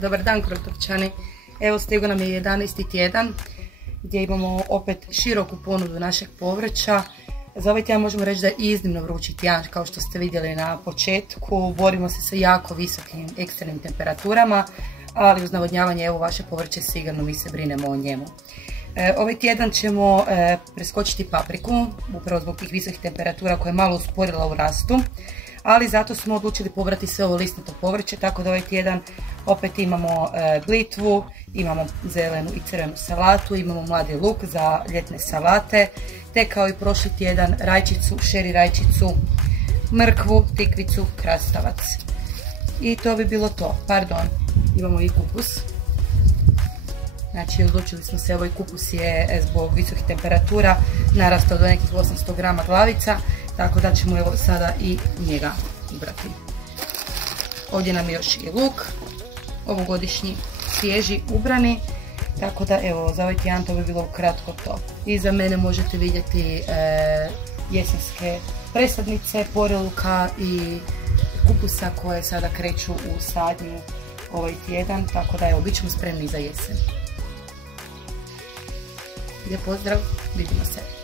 Dobar dan Krotovčani, evo stigao nam je 11. tjedan gdje imamo opet široku ponudu našeg povrća. Za ovaj tjedan možemo reći da je iznimno vrući tjedan, kao što ste vidjeli na početku. Borimo se sa jako visokim ekstremnim temperaturama, ali uz navodnjavanje evo vaše povrće sigurno mi se brinemo o njemu. Ovaj tjedan ćemo preskočiti papriku, upravo zbog tih visokih temperatura koja je malo usporila u rastu, ali zato smo odlučili pobrati sve ovo listnato povrće, tako da ovaj tjedan opet imamo blitvu, imamo zelenu i crvenu salatu, imamo mladi luk za ljetne salate, te kao i prošli tjedan rajčicu, šeri rajčicu, mrkvu, tikvicu, krastavac. I to bi bilo to. Imamo i kupus. Znači odlučili smo se, ovaj kupus je zbog visokih temperatura narastao do nekih 800 grama glavica, tako da ćemo evo sada i njega ubrati. Ovdje nam je još i luk, ovogodišnji svježi ubrani, tako da evo za ovaj tjedan to bi bilo ukratko to. Iza mene možete vidjeti jesenske presadnice, poreluka i kupusa koje sada kreću u sadnju ovaj tjedan, tako da evo bit ćemo spremni za jesen. Lijep pozdrav, vidimo se.